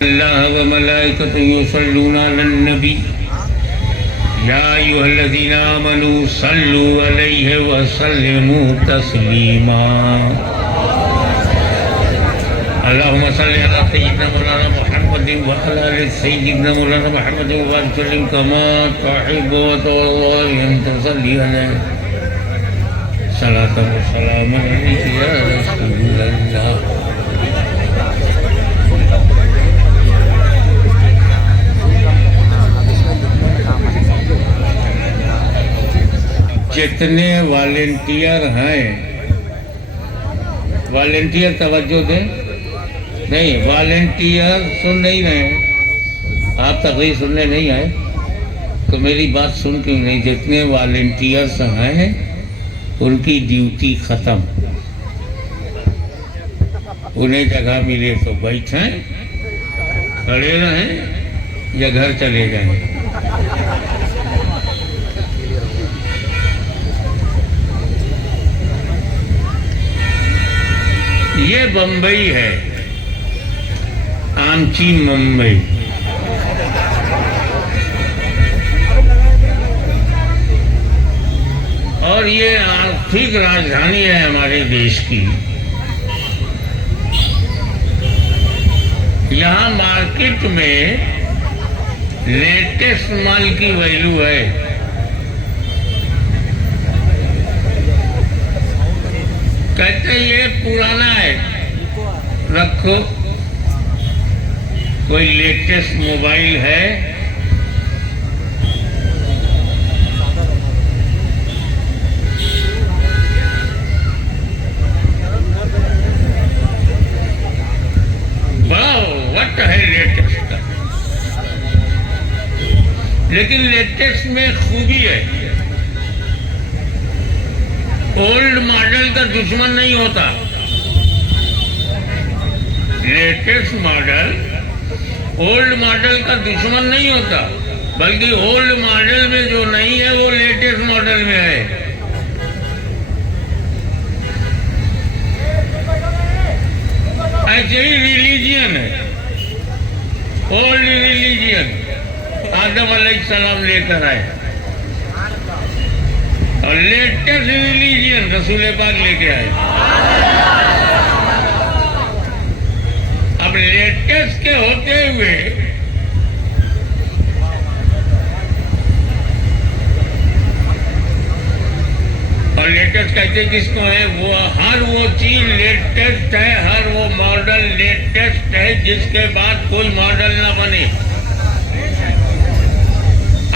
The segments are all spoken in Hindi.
अल्लाह व मलाइकतुहु युसल्लूना अलन नबी या अय्युहल्लज़ीना आमनू सल्लू अलैहि व सल्लिमू तस्लीमा। अल्लाहुम्मा सल्लि अला सय्यिदिना मौलाना मुहम्मदिन व अला आलि सय्यिदिना मौलाना मुहम्मदिन व सल्लिम कमा तुहिब्बु व तुर्ज़ी अन तुसल्ली अलैहि सलातन व सलामन अलैका या रसूलल्लाह। जितने वॉलेंटियर हैं, वॉलेंटियर तवज्जो दें, नहीं वॉलेंटियर सुन नहीं रहे हैं, आप तकरीर सुनने नहीं आए तो मेरी बात सुन क्यों नहीं। जितने वॉलेंटियर्स हैं उनकी ड्यूटी ख़त्म, उन्हें जगह मिले तो बैठें, खड़े रहें या घर चले जाएं। ये बम्बई है, आमची मुंबई। और ये आर्थिक राजधानी है हमारे देश की। यहाँ मार्केट में लेटेस्ट माल की वैल्यू है। कहते ये पुराना है, रखो। कोई लेटेस्ट मोबाइल है, बड़ा वट है लेटेस्ट का, लेकिन लेटेस्ट में खूबी है, ओल्ड मॉडल का दुश्मन नहीं होता। लेटेस्ट मॉडल ओल्ड मॉडल का दुश्मन नहीं होता, बल्कि ओल्ड मॉडल में जो नहीं है वो लेटेस्ट मॉडल में है। ऐसे ही रिलीजियन है, ओल्ड रिलीजियन आदम अलैहिस्सलाम लेकर आए, और लेटेस्ट रिलीजियन रसूल पाक लेके आए। अब लेटेस्ट के होते हुए और लेटेस्ट कहते किसको है, वो हर वो चीज लेटेस्ट है, हर वो मॉडल लेटेस्ट है जिसके बाद कोई मॉडल ना बने।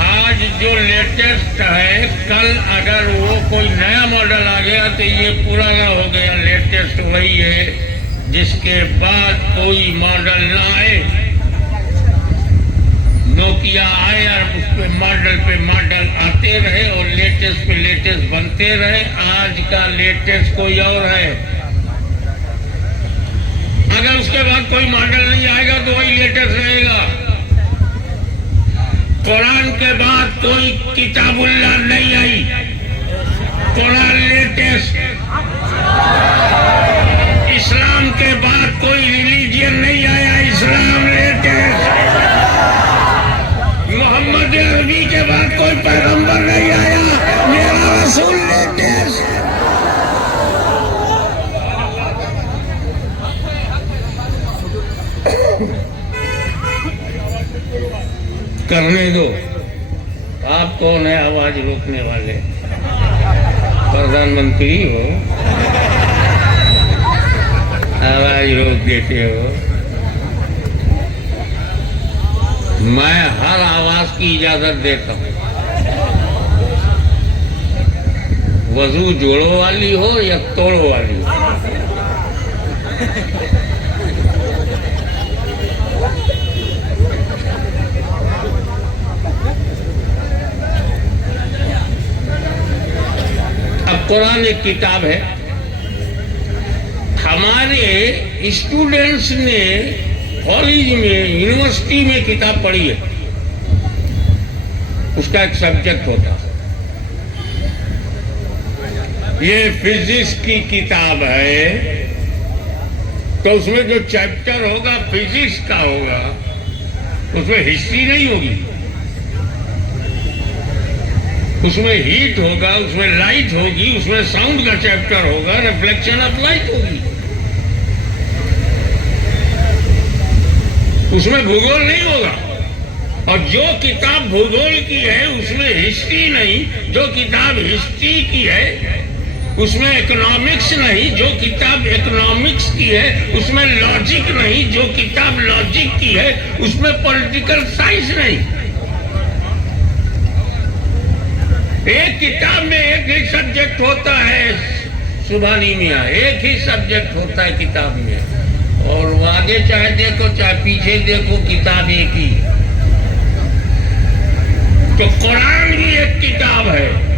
आज जो लेटेस्ट है, कल अगर वो कोई नया मॉडल आ गया तो ये पुराना हो गया। लेटेस्ट वही है जिसके बाद कोई मॉडल ना आए। नोकिया आए और उस पे मॉडल आते रहे और लेटेस्ट पे लेटेस्ट बनते रहे। आज का लेटेस्ट कोई और है, अगर उसके बाद कोई मॉडल नहीं आएगा तो वही लेटेस्ट रहेगा। कुरान के बाद कोई किताबुल्लाह नहीं आई, कुरान लेटेस्ट। इस्लाम के बाद कोई रिलीजियन नहीं आया, इस्लाम लेटेस्ट। मोहम्मद अरबी के बाद कोई पैगंबर नहीं आया, मेरा रसूल लेटेस्ट। करने दो, आप कौन है आवाज रोकने वाले? प्रधानमंत्री हो, आवाज रोक देते हो। मैं हर आवाज की इजाजत देता हूँ, वजू जोड़ो वाली हो या तोड़ो वाली हो। कुरान एक किताब है, हमारे स्टूडेंट्स ने कॉलेज में यूनिवर्सिटी में किताब पढ़ी है, उसका एक सब्जेक्ट होता है। ये फिजिक्स की किताब है, तो उसमें जो चैप्टर होगा फिजिक्स का होगा, उसमें हिस्ट्री नहीं होगी। उसमें हीट होगा, उसमें लाइट होगी, उसमें साउंड का चैप्टर होगा, रिफ्लेक्शन ऑफ लाइट होगी। उसमें भूगोल नहीं होगा। और जो किताब भूगोल की है उसमें हिस्ट्री नहीं, जो किताब हिस्ट्री की है उसमें इकोनॉमिक्स नहीं, जो किताब इकोनॉमिक्स की है उसमें लॉजिक नहीं, जो किताब लॉजिक की है उसमें पॉलिटिकल साइंस नहीं। एक किताब में एक ही सब्जेक्ट होता है सुभानी मियाँ, एक ही सब्जेक्ट होता है किताब में, और वो आगे चाहे देखो चाहे पीछे देखो किताब एक ही। तो कुरान भी एक किताब है।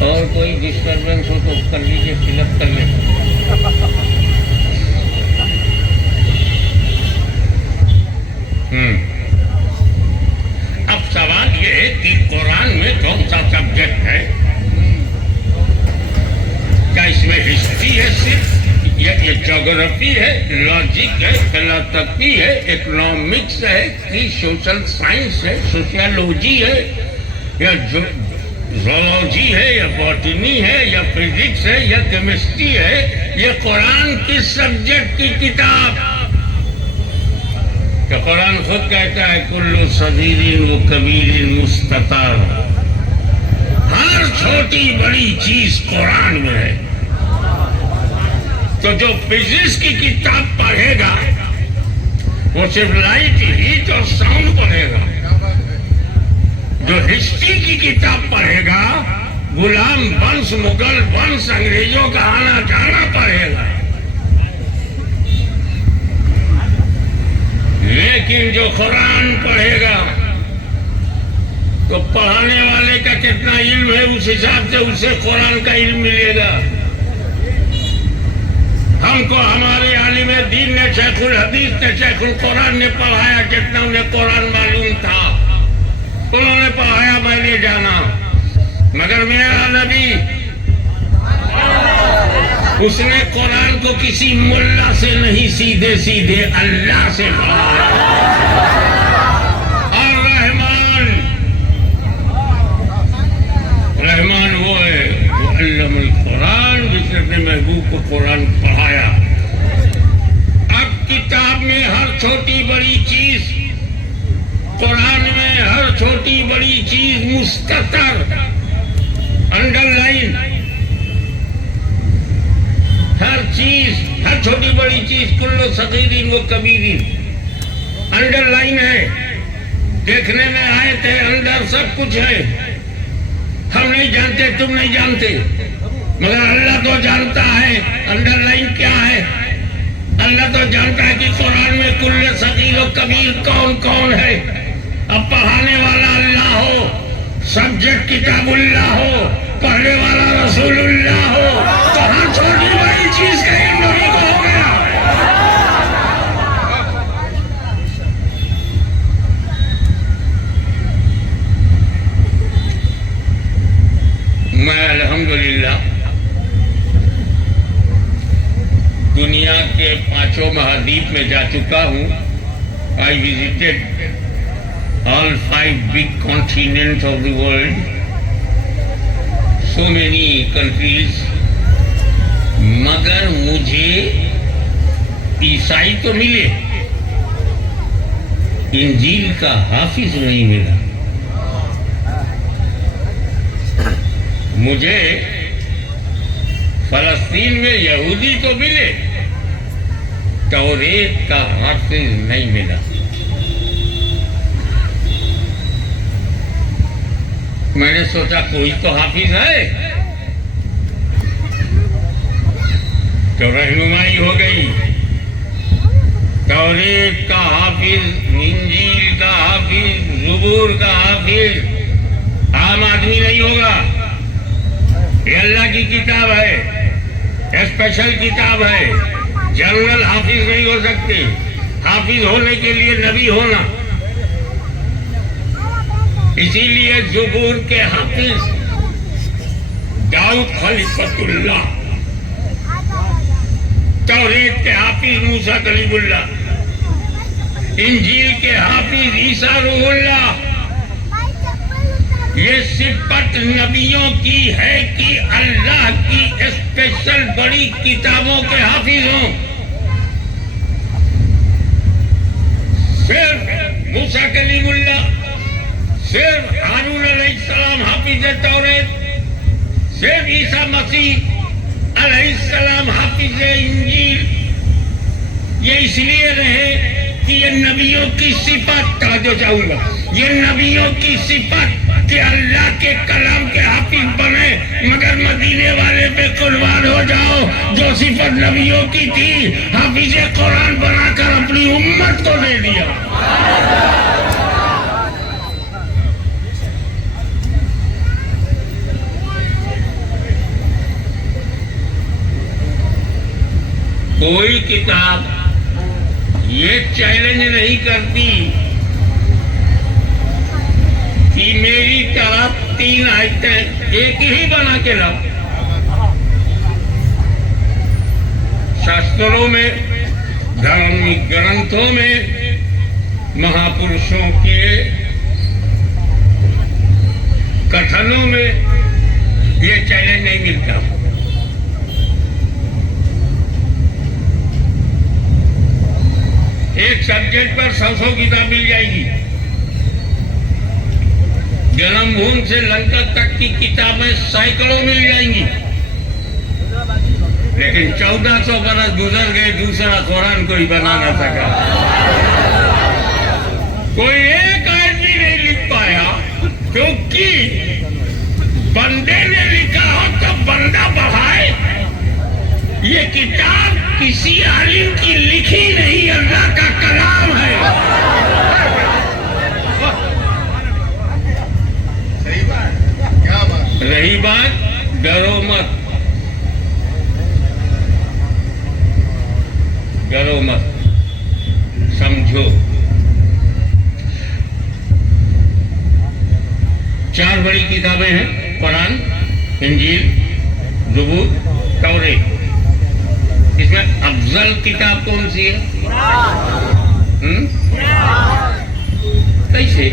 और कोई डिस्टर्बेंस हो तो कर लीजिए, फिलअप कर लें। अब सवाल ये है कि कुरान में कौन सा सब्जेक्ट है? क्या इसमें हिस्ट्री है सिर्फ, या ये ज्योग्राफी है, लॉजिक है, फिलॉसफी है, इकोनॉमिक्स है, कि सोशल साइंस है, सोशियोलॉजी है, या ज़ूलॉजी है, या बॉटनी है, या फिजिक्स है, या केमिस्ट्री है? ये कुरान किस सब्जेक्ट की किताब? तो कुरान खुद कहता है कुल्लु सगीरिन व कबीरिन मुस्ततर, हर छोटी बड़ी चीज कुरान में है। तो जो फिजिक्स की किताब पढ़ेगा वो सिर्फ लाइट, हीट और साउंड पढ़ेगा। जो हिस्ट्री की किताब पढ़ेगा गुलाम वंश, मुगल वंश, अंग्रेजों का आना जाना पढ़ेगा। लेकिन जो कुरान पढ़ेगा तो पढ़ाने वाले का कितना इल्म है उस हिसाब से उसे कुरान का इल्म मिलेगा। हमको हमारे आलिम दीन ने, शेखुल हदीस ने, शेखुल कुरान ने पढ़ाया, जितना उन्हें कुरान मालूम था उन्होंने पढ़ाया, मैंने जाना। मगर मेरा नबी, उसने कुरान को किसी मुल्ला से नहीं, सीधे सीधे अल्लाह से पढ़ाया। और रहमान वो है वो अल्लामुल कुरान, जिसने अपने महबूब को कुरान पढ़ाया। अब किताब में हर छोटी बड़ी चीज, कुरान में हर छोटी बड़ी चीज मुस्ततर, अंडरलाइन, हर चीज, हर छोटी बड़ी चीज, कुल्लो सगीरिन व कबीरिन, अंडरलाइन है। देखने में आए थे, अंदर सब कुछ है। हम नहीं जानते, तुम नहीं जानते, मगर अल्लाह तो जानता है अंडरलाइन क्या है। अल्लाह तो जानता है कि कुरान में कुल्ले सगीर व कबीर कौन कौन है। अब पढ़ाने वाला अल्लाह हो, सब्जेक्ट किताबुल्लाह हो, पढ़ने वाला रसूलुल्लाह हो, तो हर छोटी बड़ी चीज का इल्म नबी को हो गया। मैं अल्हम्दुलिल्लाह दुनिया के 5 महाद्वीप में जा चुका हूँ। I visited all 5 big continents of the world, so many countries, मगर मुझे ईसाई तो मिले, इंजील का हाफिज नहीं मिला। मुझे फलस्तीन में यहूदी तो मिले, तौरेत का हाफिज नहीं मिला। मैंने सोचा कोई तो हाफिज है, तो रहनुमाई हो गई। तौरेत का हाफिज, इंजील का हाफिज, ज़बूर का हाफिज आम आदमी नहीं होगा। ये अल्लाह की किताब है, स्पेशल किताब है। जनरल हाफिज नहीं हो सकते। हाफिज होने के लिए नबी होना। इसीलिए ज़बूर के हाफिज दाऊद खलीफतुल्लाह, तौरेत के हाफिज मूसा कलीमुल्लाह, इंजील के हाफिज ईसा रूहुल्लाह। ये सिफत नबियों की है कि अल्लाह की स्पेशल बड़ी किताबों के हाफिज हों। सिर्फ मूसा कलीमुल्लाह, सिर्फ हारून अलैहिस्सलाम हाफिज तौरेत, सिर्फ ईसा मसीह अलैहिस्सलाम हाफिज इंजील। ये इसलिए रहे कि ये नबियों की सिफत, तवज्जो चाहूंगा, ये नबियों की सिफत कि अल्लाह के कलाम के हाफिज बने। मगर मदीने वाले पे कुर्बान हो जाओ, जो सिफत नबियों की थी हाफिज कुरान बनाकर अपनी उम्मत को दे दिया। कोई किताब ये चैलेंज नहीं करती कि मेरी तरफ 3 आयतें एक ही बना के लाओ। शास्त्रों में, धार्मिक ग्रंथों में, महापुरुषों के कथनों में ये चैलेंज नहीं मिलता। एक सब्जेक्ट पर 100 किताब मिल जाएगी। जन्मभूमि से लंका तक की किताबें सैकड़ों मिल जाएंगी। लेकिन 1400 बरस गुजर गए, दूसरा कुरान कोई बना ना सका। कोई एक आदमी नहीं लिख पाया, क्योंकि बंदे ने लिखा हो तो बंदा बढ़ाए। ये किताब किसी आलिम की लिखी नहीं, अल्लाह का कलाम है। सही बात, क्या बात। रही बात डरो मत, डरो मत, समझो। 4 बड़ी किताबें हैं, कुरान, इंजील, ज़बूर, तौरेत। इसमें अफजल किताब कौन सी है? कैसे?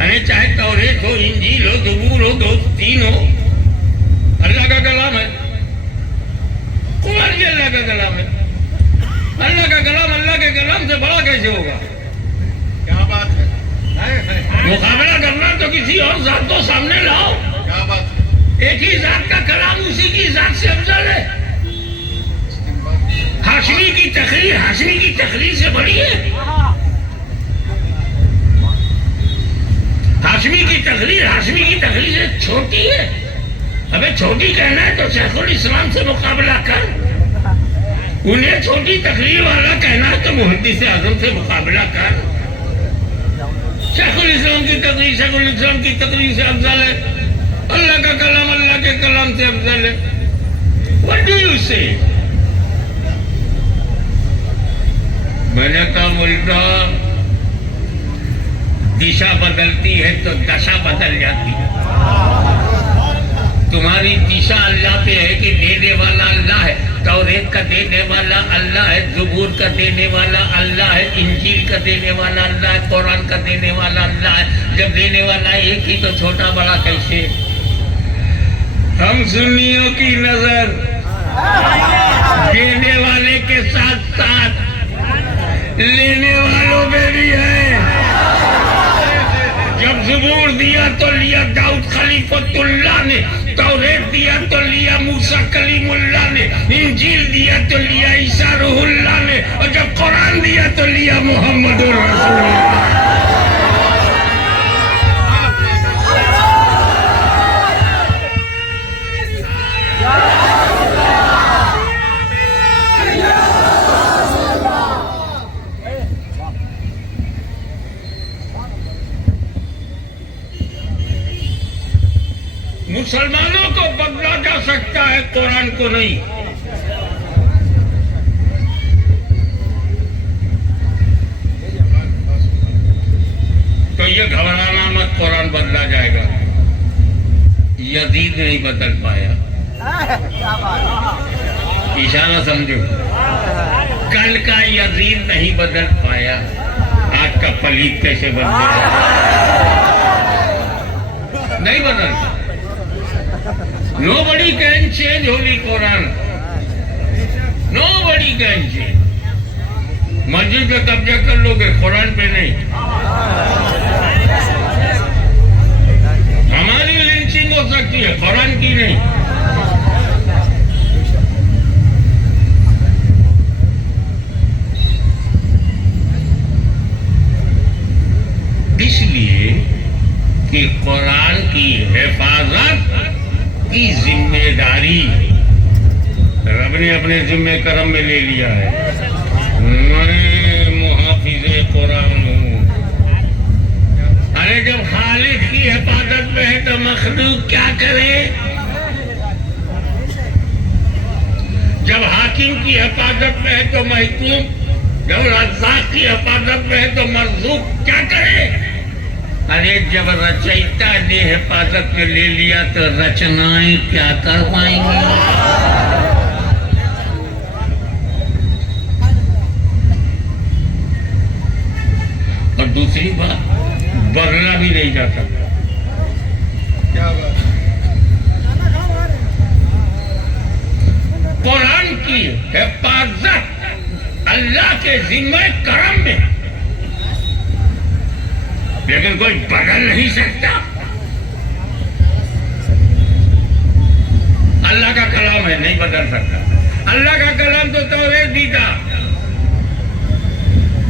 अरे चाहे तौरेत हो, इंजील हो, ज़बूर हो, 2-3 हो, अल्लाह का कलाम है। कुरान भी अल्लाह का कलाम है। अल्लाह का कलाम अल्लाह के कलाम से बड़ा कैसे होगा? क्या बात है। मुकाबला करना तो किसी और जात को सामने लाओ। क्या बात। एक ही जात का कलाम उसी की जात से अफजल है। हाशमी की तकरीर से बड़ी है। हाशमी की तकरीर से छोटी है। अबे छोटी कहना है तो शेखुल इस्लाम से मुकाबला कर। उन्हें छोटी तकरीर वाला कहना है तो मुहद्दिस आज़म से मुकाबला कर। शेखुल इस्लाम की तकरीर से अफजल है। अल्लाह का कलाम अल्लाह के कलाम से अफजल है। व्हाट डू यू से? मैंने कहा मुल्ला, दिशा बदलती है तो दशा बदल जाती है। तुम्हारी दिशा अल्लाह पे है कि देने वाला अल्लाह है। तौरेत का देने वाला अल्लाह है, ज़बूर का देने वाला अल्लाह है, इंजील का देने वाला अल्लाह है, कुरान का देने वाला अल्लाह है। जब देने वाला एक ही तो छोटा बड़ा कैसे? हम सुन्नियों की नजर देने वाले के साथ साथ लेने वालों में भी है। जब ज़बूर दिया तो लिया दाऊद खलीफतुल्लाह ने, तौरेत दिया तो लिया मूसा कलीमुल्लाह ने, इंजील दिया तो लिया ईसा रूहुल्लाह ने, और जब कुरान दिया तो लिया मुहम्मदुर रसूलुल्लाह। समझता है, कुरान को नहीं। तो ये घबराना मत, कुरान बदला जाएगा। यजीद नहीं बदल पाया, इशारा समझो। कल का यजीद नहीं बदल पाया, आज का पलीत कैसे बन गया? नहीं बदल। Nobody can change Holy Quran. Nobody can change. मस्जिद पे कब्जा कर लोगे, कुरान पे नहीं। हमारी लिंचिंग हो सकती है, कुरान की नहीं। इसलिए कि कुरान की हिफाजत की जिम्मेदारी रब ने अपने जिम्मे करम में ले लिया है। मैं मुहाफिज़े कुरान हूँ। अरे जब खालिक की हिफाजत में है तो मखलूक क्या करे? जब हाकिम की हिफाजत में है तो महकूम, जब रज़्ज़ाक़ की हिफाजत में है तो मरज़ूक़ क्या करे? अरे जब रचयिता ने हिफाजत में ले लिया तो रचनाएं क्या कर पाएंगी? और दूसरी बात, बदला भी नहीं जा सकता। क्या बात? कुरान की हिफाजत अल्लाह के जिम्मे करम में, लेकिन कोई बदल नहीं सकता। अल्लाह का कलाम है, नहीं बदल सकता। अल्लाह का कलाम तो तौरेत भी था,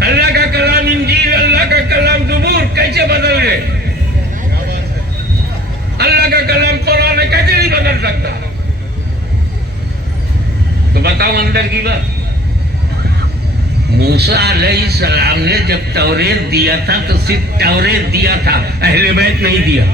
अल्लाह का कलाम इंजील, अल्लाह का कलाम ज़बूर, कैसे बदल गए? अल्लाह का कलाम कुरान है, कैसे नहीं बदल सकता? तो बताओ अंदर की बात। मूसा अलैहिस्सलाम ने जब तौरेत दिया था तो सिर्फ तौरेत दिया था, अहले बैत नहीं दिया।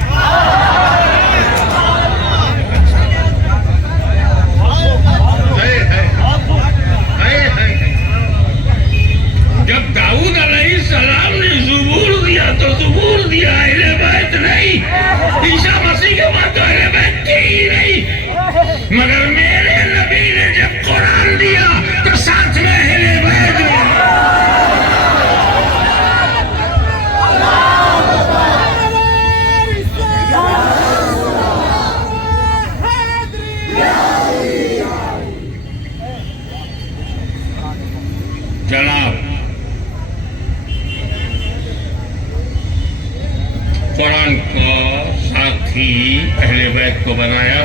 जब दाऊद अलैहिस्सलाम ने ज़बूर दिया तो ज़बूर दिया, अहले बैत नहीं। ईसा मसीह के बाद तो अहले बैत की ही नहीं। मगर मेरे नबी ने जब कुरान दिया तो साथ में अहले बैत। जनाब, कुरान को साथी अहले बैत को बनाया।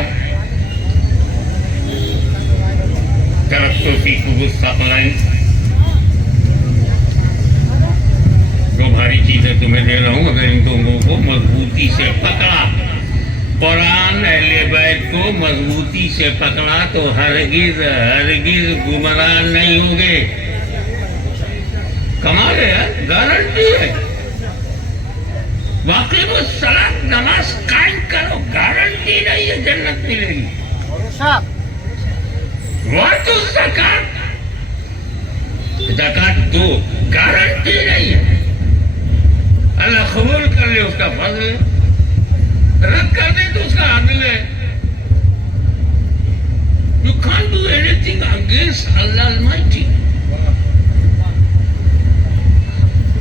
जो भारी चीजें तुम्हें दे रहा हूं, अगर इन दोनों को मजबूती से पकड़ा, कुरान अहले बैत को मजबूती से पकड़ा तो हरगिज हरगिज गुमराह नहीं होंगे। कमाल है यार, गारंटी है। वाकई में सलात नमाज कायम करो, गारंटी नहीं है जन्नत मिलेगी। तो ज़कात दो, गारंटी नहीं है। अल्लाह कबूल कर ले उसका फजल है, रद्द कर दे तो उसका आदल है। You can't do anything against Allah Almighty।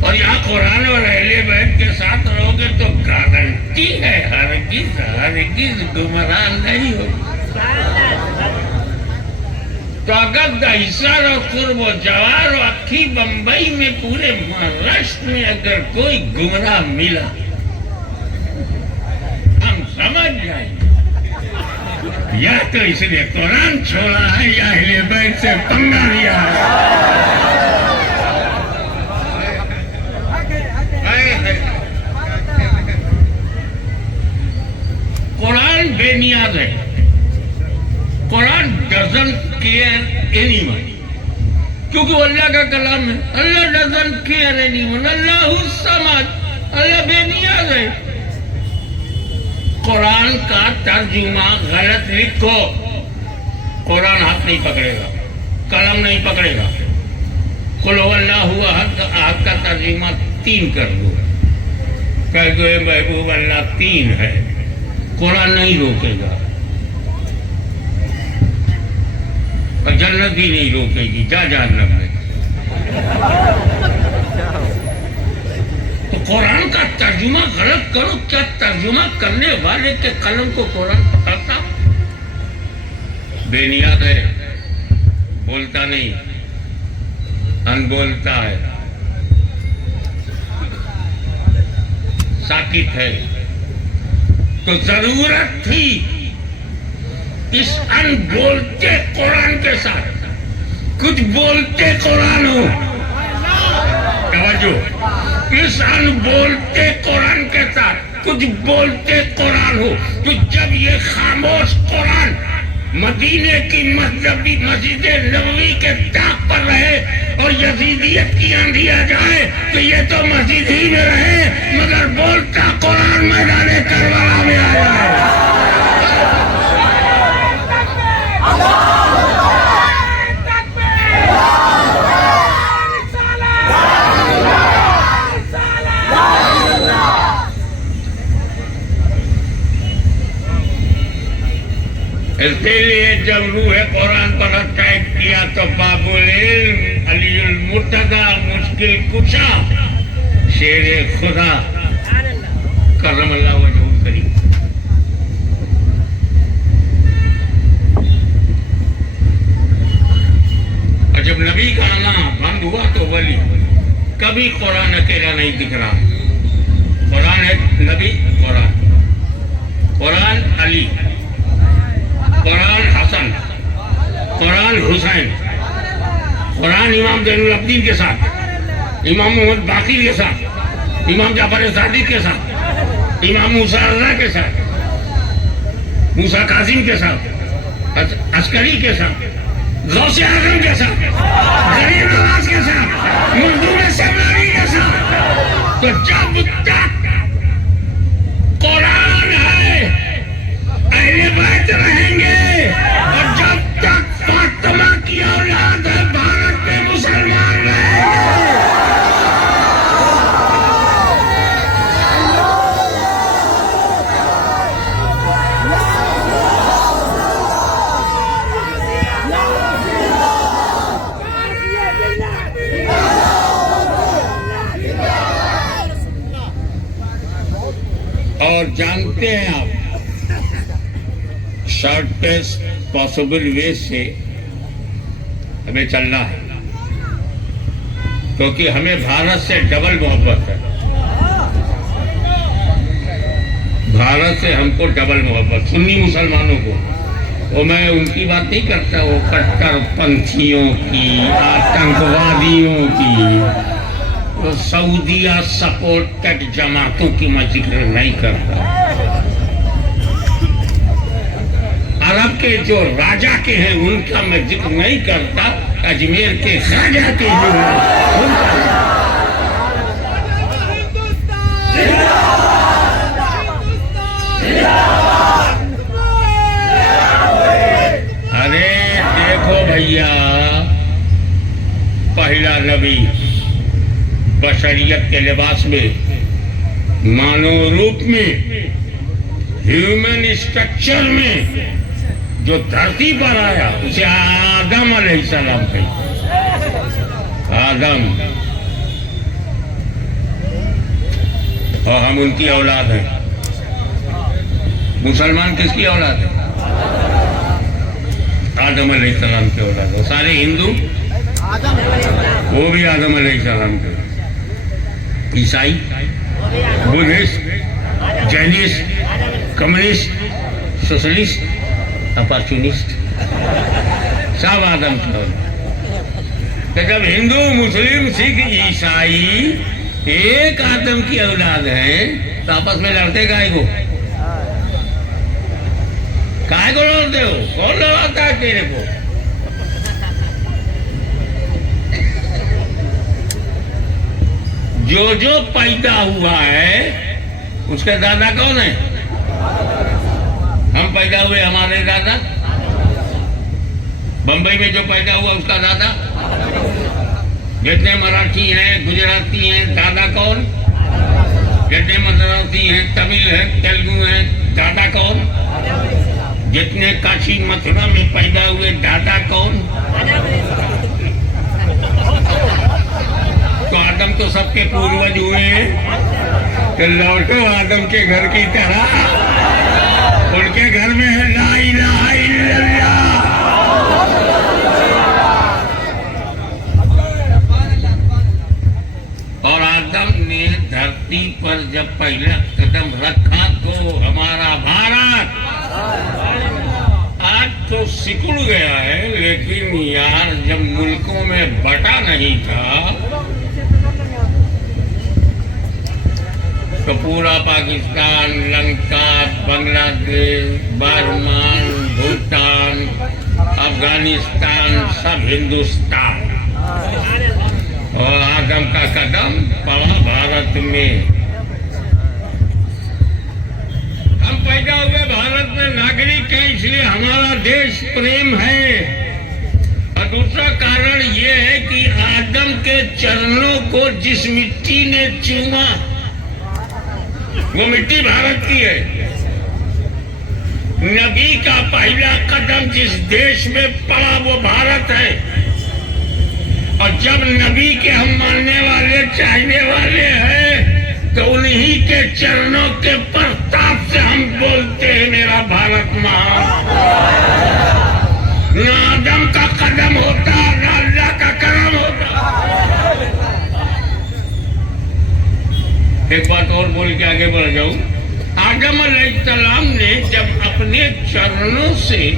और यहाँ कुरान और अहले बैत के साथ रहोगे तो गारंटी है हरगिज हरगिज गुमराह नहीं हो। तो अगर दहिसर और कुर्ब और जवार और अक्खी बंबई में पूरे महाराष्ट्र में अगर कोई गुमराह मिला, हम समझ जाएंगे या तो इसने कुरान छोड़ा है या अहले बैत से पंगा लिया है। कुरान बेनियाज है। कुरान डजंट केयर एनीवन, क्योंकि वो अल्लाह का कलाम है। अल्लाह डजंट केयर एनीवन, अल्लाह समद, अल्लाह बेनियाज है। कुरान का तर्जुमा गलत लिखो कुरान हाथ नहीं पकड़ेगा, कलम नहीं पकड़ेगा। कुल हुवल्लाहु अहद का तर्जुमा 3 कर दो, कह दो ये महबूब अल्लाह 3 है, कुरान नहीं रोकेगा और जन्नत भी नहीं रोकेगी, जा जहन्नम में। तो कुरान का तर्जुमा गलत करो, क्या तर्जुमा करने वाले के कलम को कुरान पकड़ता? बेनियाद है, बोलता नहीं, अनबोलता है, साकित है। तो जरूरत थी इस अनबोलते कुरान के साथ कुछ बोलते कुरान हो। तवज्जो, इस अनबोलते कुरान के साथ कुछ बोलते कुरान हो। तो जब ये खामोश कुरान मदीने की मस्जिद नबवी के ताक पर रहे और यजीदियत की आंधी आ जाए तो ये तो मस्जिद ही में रहे, मगर बोलता कुरान मैदान करबला में आ जाए। इसलिए जब रूह कुरान पर अटैक किया तो बाबुल इल्म अलीउल मुर्तजा मुश्किल कुशा शेरे खुदा करमल्लाहु वजहुल करीम, और जब नबी का आना बंद हुआ तो वली कभी कुरान अकेला नहीं दिख रहा। कुरान है नबी, कुरान अली, कुरान हसन, कुरान हुसैन, कुरान इमाम ज़ैनुल अब्दीन के साथ, इमाम मोहम्मद बाकिर के साथ, इमाम जाफर सादिक के साथ, इमाम मूसा रज़ा के साथ, मूसा कासिम के साथ, अस्करी के साथ, गौसे आज़म के साथ, गरीब नवाज के साथ, मजदूर शमलानी के साथ। तो जब तक कुरान है अहले बैत रहेंगे, और जब तक फातिमा की औलाद है भारत में मुसलमान रहेंगे। और जानते हैं आप, शॉर्टेस्ट पॉसिबल वे से हमें चलना है, क्योंकि हमें भारत से डबल मोहब्बत है। भारत से हमको डबल मोहब्बत, सुन्नी मुसलमानों को। वो मैं उनकी बात नहीं करता, वो कट्टरपंथियों की, आतंकवादियों की, वो सऊदिया सपोर्टेड जमातों की मैं जिक्र नहीं करता। अरब के जो राजा के हैं उनका मैं जिक्र नहीं करता, अजमेर के ख्वाजा के जो अरे देखो भैया, पहला नबी बशरियत के लिबास में, मानव रूप में, ह्यूमन स्ट्रक्चर में जो धरती पर आया उसे आदम अलैहिस्सलाम कही। आदम, और हम उनकी औलाद हैं। मुसलमान किसकी औलाद है? आदम अलैहिस्सलाम की औलाद है। सारे हिंदू वो भी आदम अलैहिस्सलाम के, ईसाई, Buddhist, Jainist, communist, socialist, opportunist, सब आदम की औलाद। तो जब हिंदू, मुस्लिम, सिख, ईसाई एक आदम की औलाद हैं तो आपस में लड़ते काहे को? काहे को लड़ते हो? कौन लड़ाता है तेरे को? जो जो पैदा हुआ है उसके दादा कौन है? हम पैदा हुए, हमारे दादा। बंबई में जो पैदा हुआ उसका दादा? जितने मराठी हैं, गुजराती हैं, दादा कौन? जितने मद्रासी हैं, तमिल हैं, तेलुगु हैं, दादा कौन? जितने काशी मथुरा में पैदा हुए, दादा कौन? तो आदम तो सबके पूर्वज हुए हैं। तो लौटो आदम के घर की तरह, उनके घर में है ला इलाहा इल्लल्लाह। और आदम ने धरती पर जब पहला कदम रखा तो हमारा भारत आज तो सिकुड़ गया है, लेकिन यार जब मुल्कों में बटा नहीं था तो पूरा पाकिस्तान, लंका, बांग्लादेश, बर्मा, भूटान, अफगानिस्तान सब हिंदुस्तान। और आदम का कदम पड़ा भारत में। हम पैदा हुए भारत में नागरिक हैं, इसलिए हमारा देश प्रेम है। और दूसरा कारण ये है कि आदम के चरणों को जिस मिट्टी ने चूमा वो मिट्टी भारत की है। नबी का पहला कदम जिस देश में पड़ा वो भारत है। और जब नबी के हम मानने वाले, चाहने वाले हैं, तो उन्हीं के चरणों के प्रताप से हम बोलते हैं मेरा भारत महान। न आदम का कदम होता, न अल्लाह का करम होता। एक बात और बोल के आगे बढ़ जाऊं। आदम अलैहिस्सलाम ने जब अपने चरणों से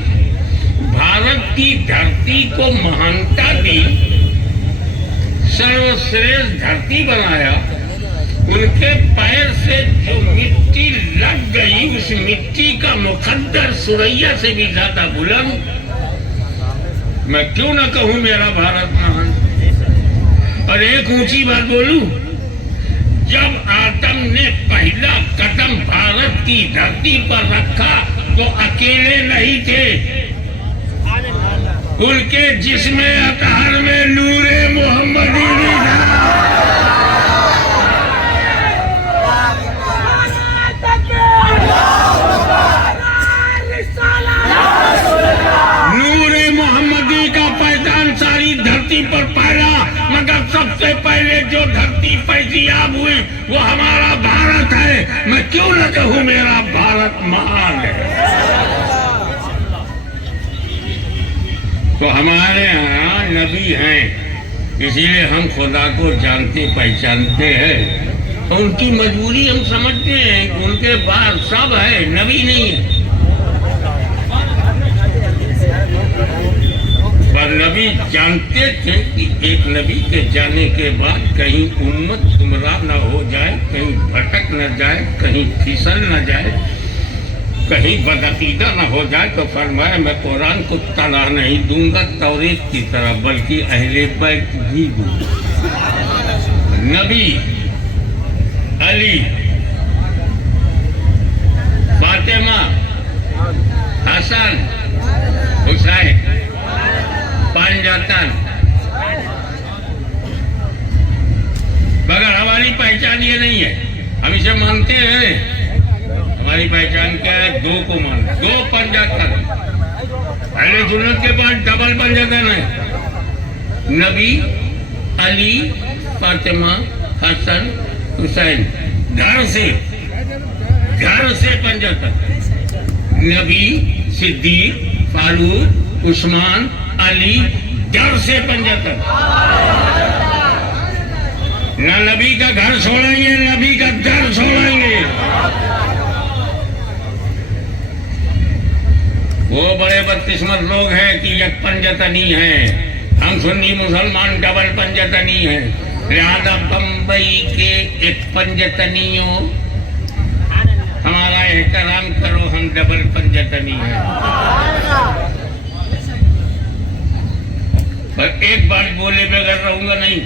भारत की धरती को महानता दी, सर्वश्रेष्ठ धरती बनाया, उनके पैर से जो मिट्टी लग गई उस मिट्टी का मुकद्दर सुरैया से भी ज्यादा बुलंद। मैं क्यों ना कहूं मेरा भारत महान। और एक ऊंची बात बोलूं, जब आदम ने पहला कदम भारत की धरती पर रखा तो अकेले नहीं थे, उनके जिस्म अतहर में नूरे मोहम्मदी भी था। नूरे मोहम्मदी का पहचान सारी धरती पर पाया, मगर सबसे पहले जो धरती पैजियाब हुई वो हमारा भारत है। मैं क्यों न कहूं मेरा भारत महान है। तो हमारे यहाँ नबी हैं, इसीलिए हम खुदा को जानते पहचानते हैं। तो उनकी मजबूरी हम समझते हैं, उनके पास सब है, नबी नहीं है। पर नबी जानते थे कि एक नबी के जाने के बाद कहीं उम्मत गुमराह न हो जाए, कहीं भटक न जाए, कहीं फिसल न जाए, कहीं बदअकीदा न हो जाए। तो फरमाया मैं कुरान को तला नहीं दूंगा तौरेत की तरह, बल्कि अहले बैत भी दूंगा। नबी, अली, फातिमा, हसन, हुसैन, पंजतन। मगर हमारी पहचान ये नहीं है, हम इसे मानते हैं। हमारी पहचान क्या है? दो को मान, दो पंजतन। पहले सुन्नत के पास डबल पंजतन है, नबी, अली, फातिमा, हसन, हुसैन। घर से पंजतन, नबी, सिद्दीक, फारूक, उस्मान, अली। डर से पंजतन। न नबी का घर छोड़ेंगे, नबी का डर छोड़ेंगे। वो बड़े बदकिस्मत लोग हैं कि एक पंजतनी है। हम सुन्नी मुसलमान डबल पंजतनी है। लिहाजा बम्बई के एक पंजतनियों हमारा एहतराम करो, हम डबल पंजतनी है। पर एक बात बोले बगैर रहूंगा नहीं।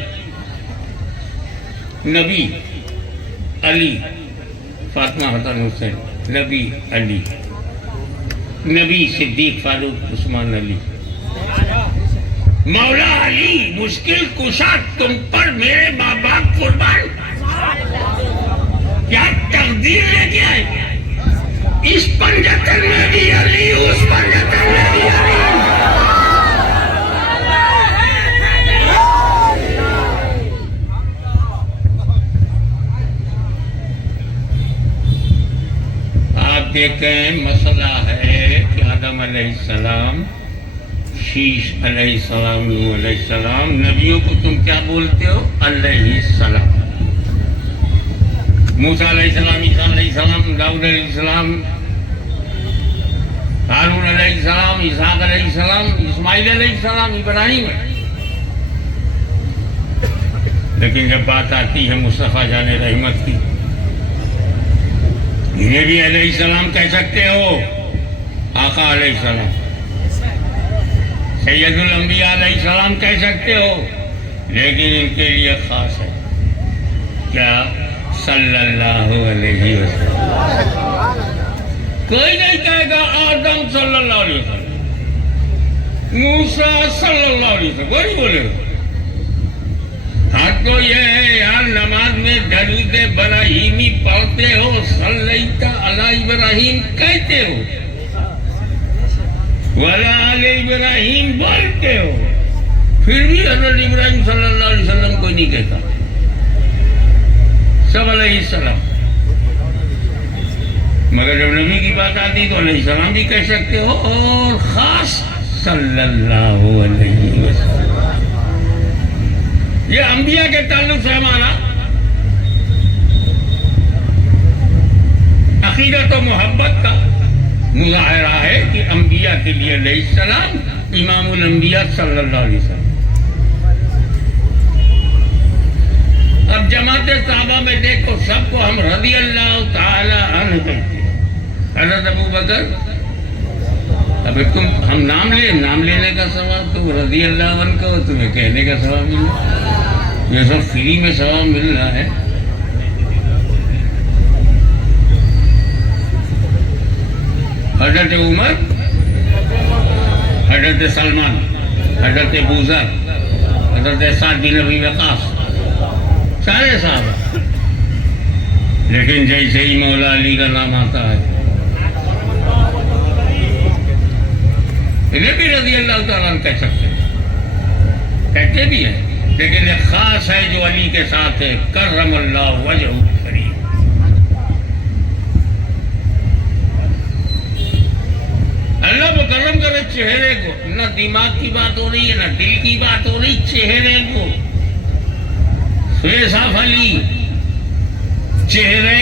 नबी, अली, फातिमा, हसन, हुसैन। नबी, अली, नबी, सिद्दीक, फारूक, उस्मान, अली। मौला अली मुश्किल कुशा तुम पर मेरे माँ बाप कुर्बान। क्या तकदीर लेके आए। इस पंजतन में भी अली, उस पंजतन में भी अली। आप देखें मसला है कि आदम अलैहिस्सलाम, शीश अलैहिस्सलाम, नूह अलैहिस्सलाम, नबियों को तुम क्या बोलते हो? अलैहिस्सलाम। मूसा अलैहिस्सलाम, ईसा अलैहिस्सलाम, दाऊद अलैहिस्सलाम, हारून अलैहिस्सलाम, इसहाक अलैहिस्सलाम, इस्माइल अलैहिस्सलाम, इब्राहीम। लेकिन जब बात आती है मुस्तफा जाने रहमत की, इन्हें भी अलैहिस्सलाम कह सकते हो, आका अलैहिस्सलाम, सैयदुल अंबिया अलैहिस्सलाम कह सकते हो, लेकिन इनके लिए खास है क्या? सल्लल्लाहु अलैहि वसल्लम। कोई नहीं कहेगा आदम सल्लल्लाहु अलैहि वसल्लम, मूसा सल्लल्लाहु अलैहि वसल्लम, कोई नहीं बोलेगा। हाँ तो ये है यार, नमाज में दरूद इब्राहिमी पढ़ते हो, सल्लैता अला इब्राहिम कहते हो, वला अले इब्राहिम बोलते हो, फिर भी हज़रत इब्राहिम सल्लल्लाहु अलैहि वसल्लम को नहीं कहता, सब अलैहिस्सलाम। मगर जब नबी की बात आती तो अलैहिस्सलाम भी कह सकते हो, और खास सल्लल्लाहु अलैहि वसल्लम। ये अंबिया के ताल्लुक से हमारा अकीदत और मोहब्बत का मुजाहरा है कि अंबिया के लिए अलैहिस्सलाम, इमामुल अंबिया सल्लल्लाहु अलैहि वसल्लम। अब जमाते साहबा में देखो, सबको हम रज़ी अल्लाह ताला अन्हु कहते हैं। हज़रत अबू बकर, अब तुम हम नाम लेने का सवाब, तो रज़ी अल्लाह अन्हु को तुम्हें कहने का सवाब मिल रहा है। ये सब फ्री में सवाब मिल रहा है। हज़रत उमर, हज़रत सलमान, हज़रत बूज़र, हज़रत साद बिन अबी वक़ास, सारे साहब। लेकिन जैसे ही मौला अली का नाम आता है, इन्हें भी रज़ी अल्लाह ताला कह सकते हैं, कहते भी हैं, लेकिन एक खास है जो अली के साथ है, कर्रमल्लाहु वजहहु करीम। अल्लाह मुकर्रम करे चेहरे को, न दिमाग की बात हो रही है, न दिल की बात हो रही, चेहरे को। साफ अली, चेहरे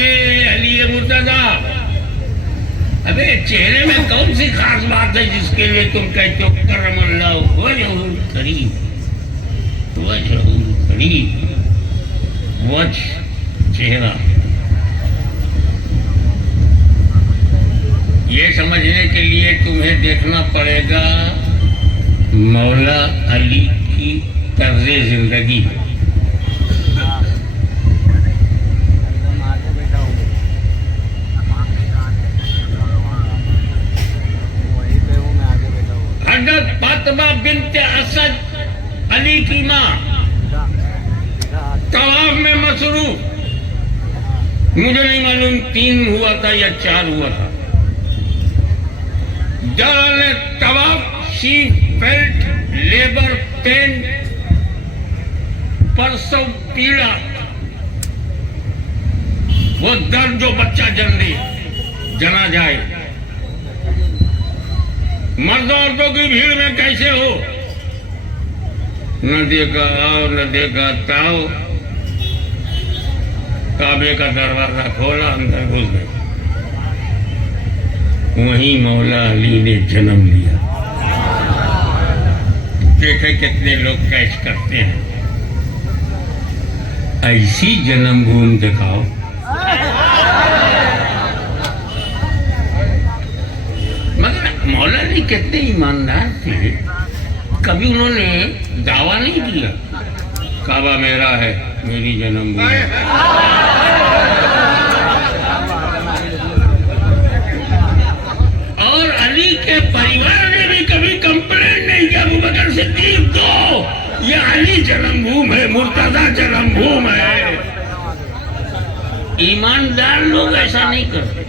अली मुर्तजा। अबे चेहरे में कौन सी खास बात है जिसके लिए तुम कहते हो कर्रमल्लाहु वजहहु करीम? वजहहु करीम, वजह चेहरा। ये समझने के लिए तुम्हें देखना पड़ेगा मौला अली की तर्ज़े जिंदगी। हज़रत फातिमा बिन्त असद अली की माँ तवाफ में मसरूफ, मुझे नहीं मालूम 3 हुआ था या 4 हुआ था। दौरान तवाफ शी फेल्ट लेबर पेन, प्रसव पीड़ा, वो दर्द जो बच्चा जना जाए। मर्द औरतों की भीड़ में कैसे हो, न देखा आओ न देखा ताओ, काबे का दरवाजा खोला, अंदर घुस गए। वहीं मौला अली ने जन्म लिया। देखे कितने लोग कैच करते हैं। ऐसी जन्मभूमि दिखाओ। मगर मौला अली कितने ईमानदार थे, कभी उन्होंने दावा नहीं किया काबा मेरा है, मेरी जन्मभूमि। और अली के परिवार ने भी कभी कंप्लेंट नहीं किया, अबू बकर सिद्दीक दो ये अली जन्मभूमि है, मुर्तजा जन्मभूमि है। ईमानदार लोग ऐसा नहीं करते।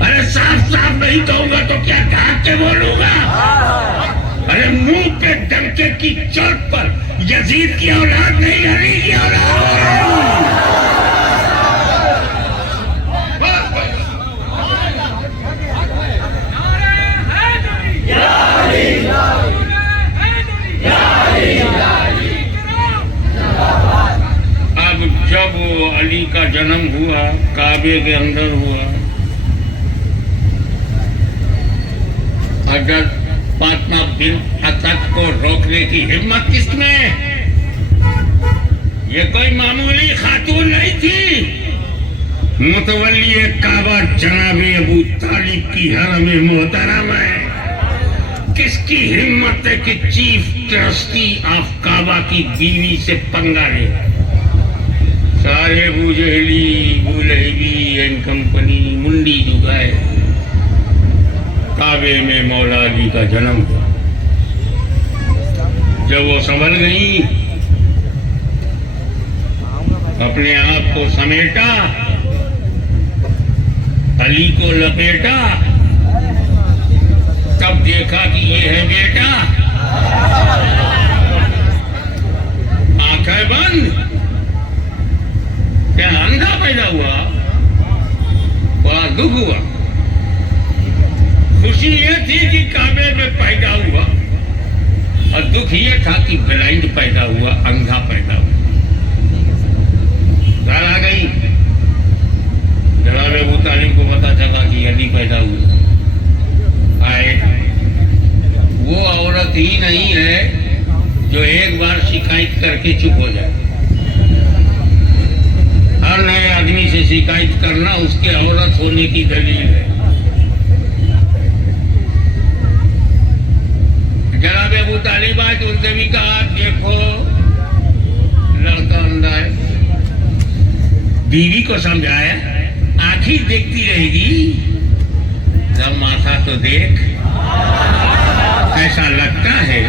अरे साफ साफ नहीं कहूंगा तो क्या ढाक के बोलूंगा? अरे मुंह पे डंके की चोट पर यजीद की औलाद नहीं, अली की औलाद। अब जब वो अली का जन्म हुआ, काबे के अंदर हुआ, अगर फातिमा बिन असद को रोकने की हिम्मत किसमें? ये कोई मामूली खातून नहीं थी। मुतवल्ली काबा जनाबे अबू तालिब की हरम मोहतरम है। किसकी हिम्मत है कि चीफ ट्रस्टी ऑफ काबा की बीवी से पंगा ले? सारे अबू जहली, अबू लहबी एंड कंपनी मुंडी जुगाए। काबे में मौला अली का जन्म हुआ। जब वो संभल गई, अपने आप को समेटा, अली को लपेटा, तब देखा कि ये है बेटा। आंखें बंद। क्या अंधा पैदा हुआ? बड़ा दुख हुआ। खुशी ये थी कि काबे में पैदा हुआ, और दुख ये था कि ब्लाइंड पैदा हुआ, अंधा पैदा हुआ। घर आ गई। जनाब अबू तालिब को पता चला कि अली पैदा हुआ। आए। वो औरत ही नहीं है जो एक बार शिकायत करके चुप हो जाए। हर नए आदमी से शिकायत करना उसके औरत होने की दलील है। जनाब अबू तालिब आज उनसे भी कहा, देखो लड़का अंधा है। बीवी को समझाया, आंखें देखती रहेगी, जब माथा तो देख। ऐसा लगता है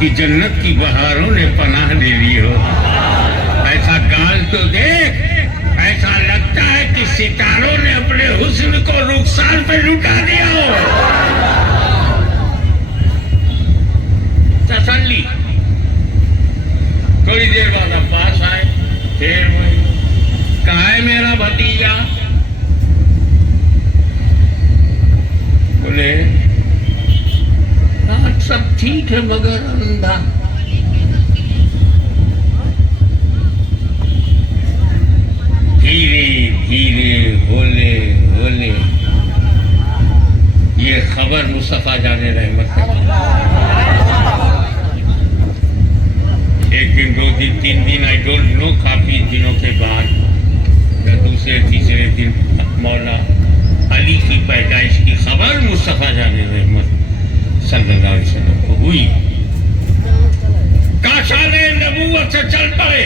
कि जन्नत की बहारों ने पनाह ले ली हो। ऐसा गाल तो देख, ऐसा लगता है कि सितारों ने अपने हुस्न को रुखसार पे लुटा दिया हो। तसल्ली। थोड़ी देर बाद अब्बास आए। फिर कहा है मेरा भतीजा? बोले हाँ सब ठीक है मगर अंधा। धीरे धीरे होले होले ये खबर मुस्तफा जाने रहमत। एक दिन, 2 दिन, 3 दिन, आई डोंट नो, काफी दिनों के बाद या दूसरे तीसरे दिन मौला अली की पैदाइश की खबर मुस्तफा जाने रहमत सल्लल्लाहु अलैहि वसल्लम को हुई। काशाने नबूवत से चल पड़े।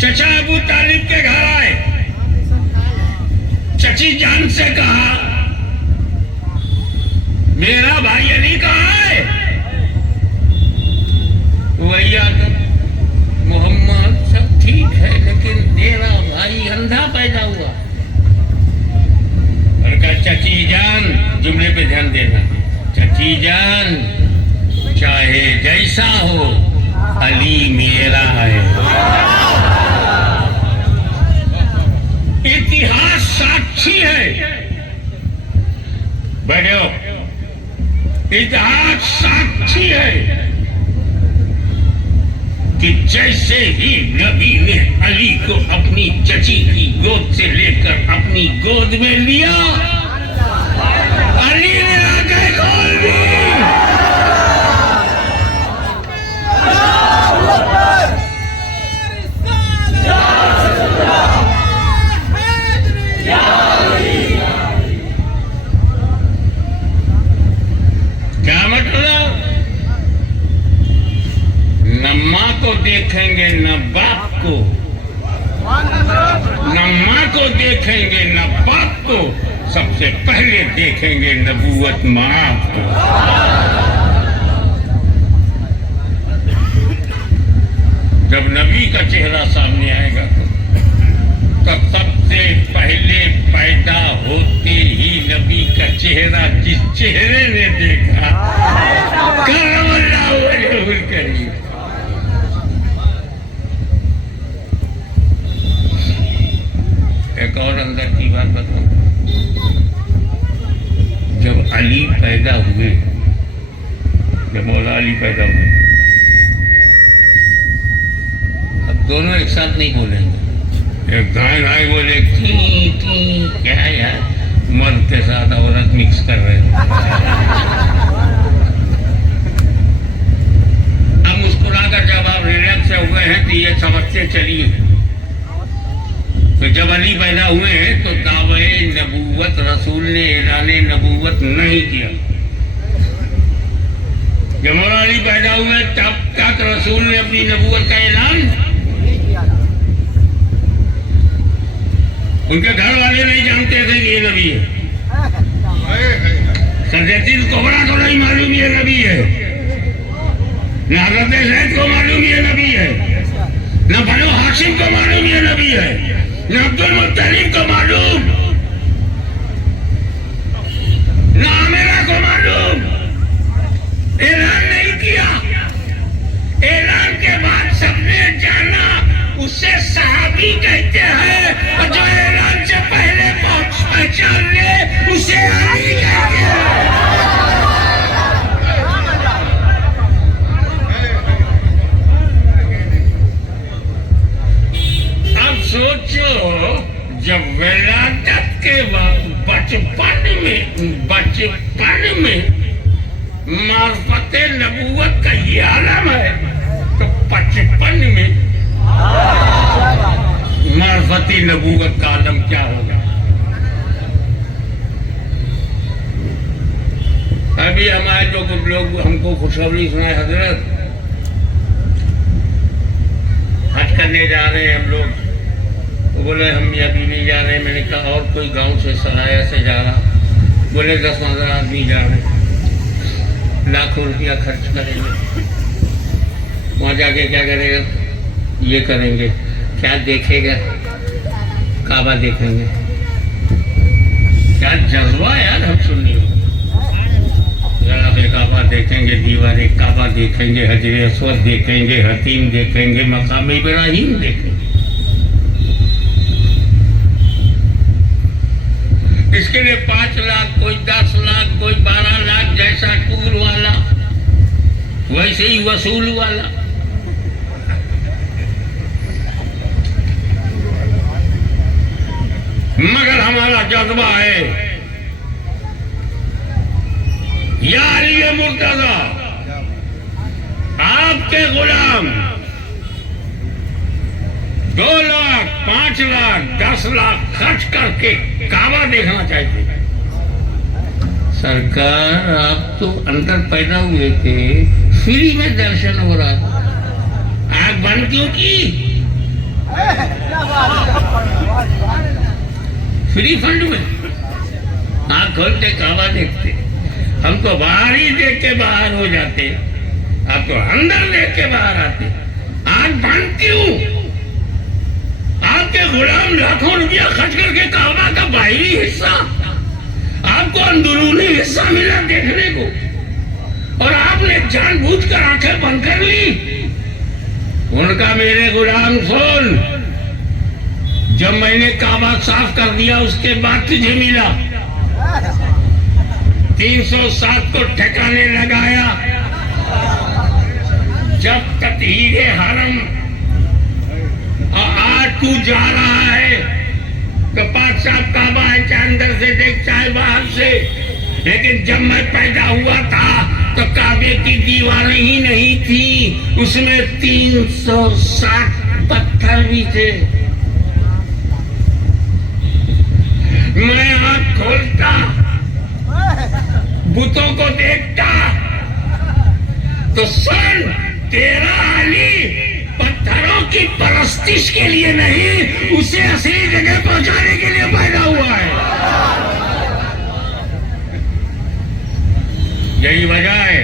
चचा अबू तालिब के घर आए। चची जान से कहा, मेरा भाई अली कहाँ है? वही मोहम्मद सब ठीक है, लेकिन तेरा भाई अंधा पैदा हुआ। और कहा, चची जान, जुमले पे ध्यान देना, चची जान चाहे जैसा हो अली मेरा है। इतिहास साक्षी है। बैठो। इतिहास साक्षी है कि जैसे ही नबी ने अली को अपनी चची की गोद से लेकर अपनी गोद में लिया, अली ने आंखें खोल दी। क्या मतलब? न माँ को देखेंगे न बाप को, न माँ को देखेंगे न बाप को, सब सबसे पहले देखेंगे नबूवत माँ को। जब नबी का चेहरा सामने आएगा तब सबसे पहले पैदा होते ही नबी का चेहरा जिस चेहरे ने देखा करमल्लाहु वजहुल करीम। एक और अंदर की बात बताऊं, जब अली पैदा हुए, जब मौला अली पैदा हुए, अब दोनों एक साथ नहीं बोलेंगे। एक गाय गाय बोले की क्या यार, मर्द के साथ औरत मिक्स कर रहे हैं। अब मुस्कुराकर जब आप रिलैक्स हुए हैं तो ये समझते चलिए, तो जब अली पैदा हुए हैं तो दावे नबूवत रसूल ने ऐलाने नबूवत नहीं किया। जब मौला अली पैदा हुए तब तक रसूल ने अपनी नबूवत का ऐलान, उनके घर वाले नहीं जानते थे कि ये नबी है। सदरतील कुबरा को नहीं मालूम ये नबी है, न हज़रत ज़ैद को मालूम ये नबी है, न बनो हाशिम को मालूम ये नबी है, न अब्दुल मुत्तलिब को मालूम, न आमिरा को मालूम। ऐलान नहीं किया। ऐलान के बाद सबने जाना, उससे सहाबी कहते हैं, और जो ऐलान से पहले पहचान ले उसे अली कहते हैं। अब सोचो, जब विलादत के बाद बचपन में मार्फते नबूवत का ये आलम है, तो 55 में मार्फती नबूवत का आलम क्या होगा। अभी हमारे जो कुछ लोग हमको खुशखबरी सुनाए, हजरत हज करने जा रहे हैं हम लोग, वो बोले हम अभी नहीं जा रहे। मैंने कहा और कोई गांव से सराया से जा रहा, बोले 10-15 आदमी जा रहे, लाखों रुपया खर्च करेंगे, वहाँ जाके क्या करेगा, ये करेंगे, क्या देखेगा, काबा देखेंगे। क्या जज्बा यार, हम सुनिए, जनाब काबा देखेंगे, दीवारे काबा देखेंगे, हजरे अस्वद देखेंगे, हतीम देखेंगे, मकाम इब्राहिम देखेंगे। इसके लिए 5 लाख, कोई 10 लाख, कोई 12 लाख, जैसा टूर वाला वैसे ही वसूल वाला। मगर हमारा जज्बा है, या अली मुर्तजा, आपके गुलाम 2 लाख, 5 लाख, 10 लाख खर्च करके काबा देखना चाहते। सरकार, आप तो अंदर पैदा हुए थे, फ्री में दर्शन हो रहा है, आग बंद क्यों की? फ्री फंड में आँख खोलते काबा देखते। हम तो बाहर ही देख के बाहर हो जाते, आप तो अंदर देख के बाहर आते। आँख बंद क्यों? आपके गुलाम लाखों रुपया खर्च करके काबा का बाहरी हिस्सा, आपको अंदरूनी हिस्सा मिला देखने को, और आपने जानबूझकर आंखें बंद कर ली। उनका मेरे गुलाम सुन, जब मैंने काबा साफ कर दिया उसके बाद तुझे मिला, 307 को ठिकाने लगाया। जब तत्हीरे हरम, और आज तू जा रहा है तो पाक साहब काबा है, चाहे अंदर से देख चाहे बाहर से, लेकिन जब मैं पैदा हुआ था तो काबे की दीवारें ही नहीं थी, उसमें 360 पत्थर भी थे। मैं आँख खोलता, बुतों को देखता, तो सुन, तेरा अली पत्थरों की परस्तिश के लिए नहीं, उसे असली जगह पहुंचाने के लिए पैदा हुआ है। यही वजह है,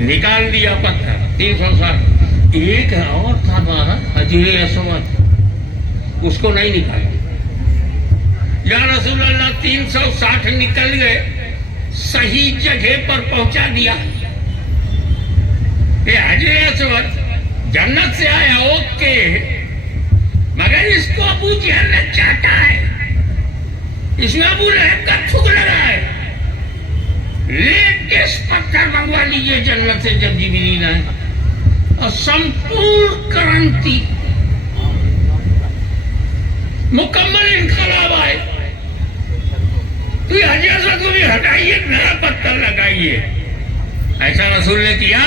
निकाल दिया पत्थर 360। एक और था बाबा हजरे असवद, उसको नहीं निकाला। या रसूल अल्लाह 360 निकल गए, सही जगह पर पहुंचा दिया। ये हजरे असवद जन्नत से आया, ओके, मगर इसको अबू जहल ने चाटा है, इसमें अबू लहब का थूक लगा है। लेटेस्ट पत्थर मंगवा लीजिए जन्नत से जब जिब्रील आए, और संपूर्ण क्रांति, मुकम्मल इनकलाब आए। तो ये हजरत को भी हटाइए, नया पत्थर लगाइए। ऐसा रसूल ने किया,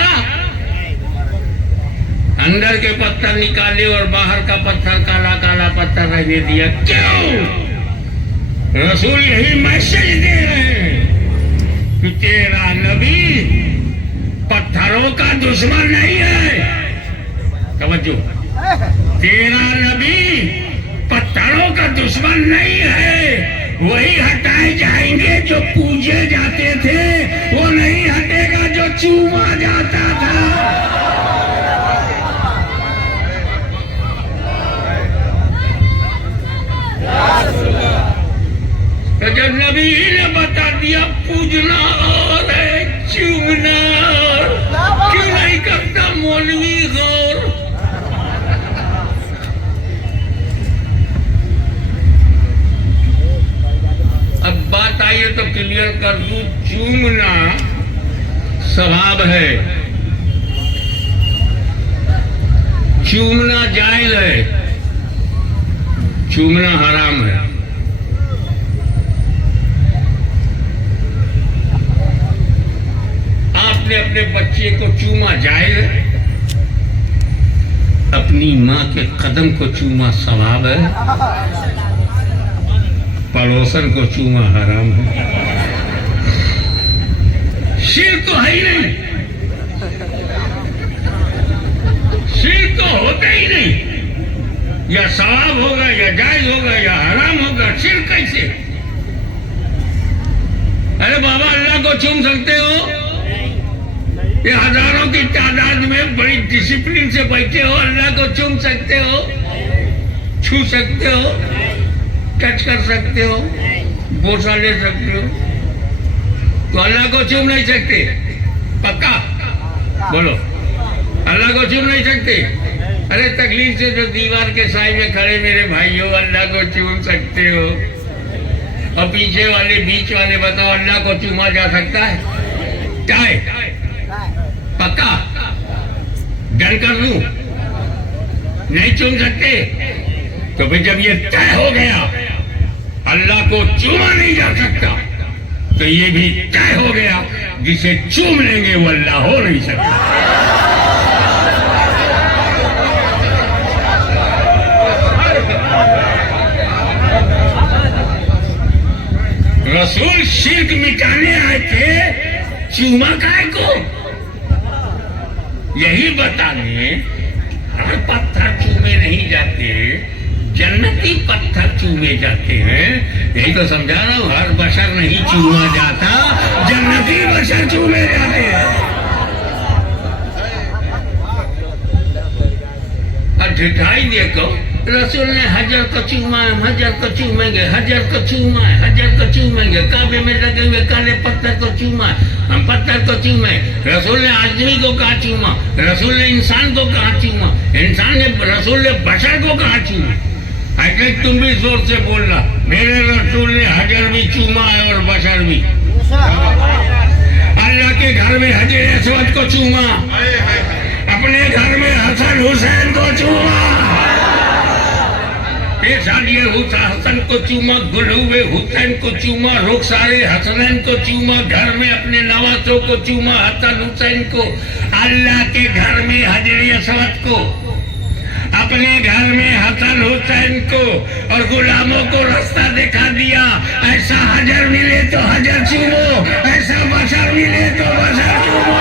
अंदर के पत्थर निकाले और बाहर का पत्थर काला काला पत्थर रहने दिया। क्यों? रसूल यही मैसेज दे रहे हैं कि तेरा नबी पत्थरों का दुश्मन नहीं है। तवज्जो, तेरा नबी पत्थरों का दुश्मन नहीं है। वही हटाए जाएंगे जो पूजे जाते थे, वो नहीं हटेगा जो चूमा जाता था। तो जब नबी ने बता दिया पूजना और है चूमना और, क्यों नहीं करता मौलवी गौर? अब बात आई है तो क्लियर कर दूं, चूमना स्वभाव है, चूमना जायज है, चूमना हराम है। आपने अपने बच्चे को चूमा जायज है, अपनी माँ के कदम को चूमा सवाब है, पड़ोसन को चूमा हराम है। शिर्क तो है ही नहीं, शिर्क तो होता ही नहीं। या सवाब होगा या जायज होगा या हराम होगा, शिर्क कैसे? अरे बाबा अल्लाह को चूम सकते हो? ये हजारों की तादाद में बड़ी डिसिप्लिन से बैठे हो, अल्लाह को चूम सकते हो, छू सकते हो, टच कर सकते हो, बोसा ले सकते हो, तो अल्लाह को चूम नहीं सकते? पक्का बोलो, अल्लाह को चूम नहीं सकते? अरे तकलीफ से जो दीवार के साइड में खड़े मेरे भाइयों, अल्लाह को चूम सकते हो? और पीछे वाले बीच वाले बताओ, अल्लाह को चूमा जा सकता है? क्या है? पक्का डर कर लूं नहीं चूम सकते? तो फिर जब ये तय हो गया अल्लाह को चूमा नहीं जा सकता, तो ये भी तय हो गया जिसे चूम लेंगे वो अल्लाह हो नहीं सकता। रसूल शिर्क मिटाने आए थे, चूमा काय को? यही बताने हर पत्थर चूमे नहीं जाते, जन्नती पत्थर चूमे जाते हैं। यही तो समझा रहा हूं, हर बशर नहीं चूमा जाता, जन्नती बशर चूमे जाते हैं। और ढिठाई देखो, रसूल ने हजर को चूमा है, हजर को चूमेंगे, हजर को चूमा है, हजर को चूमेंगे, काबे में लगे हुए काले पत्थर को चूमा है, हम पत्थर को चूमे। रसूल ने आदमी को कहा चूमा, रसूल ने इंसान को कहा चूमा, इंसान ने, रसूल ने बशर को कहा चूमा। ऐसे तुम भी जोर से बोलना, मेरे रसूल ने हजर भी चूमा है और बशर भी। अल्लाह के घर में हजर असवद को चूमा, अपने घर में हसन हुसैन को चूमा, पेशालिए हसन को चूमा, गुलहुए हुसैन को चूमा, रुखसारे हसनैन को चूमा, घर में अपने नवासों को चूमा, हसन हुसैन को, अल्लाह के घर में हजर असवद को, अपने घर में हसन हुसैन को, और गुलामों को रास्ता दिखा दिया। ऐसा हजर मिले तो हजर चूमो, ऐसा बशर मिले तो बशर चूमो।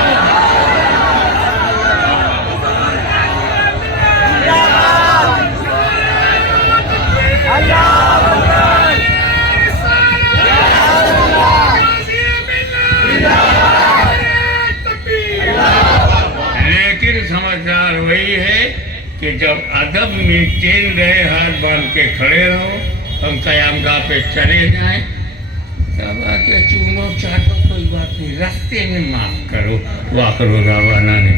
कि जब अदब मेंटेन रहे, हाथ बांध के खड़े रहो, हम कयामगाह पे चले जाएं, तब आके चूमो चाटो, कोई बात नहीं, रास्ते में माफ करो। वाखरो दावाना ने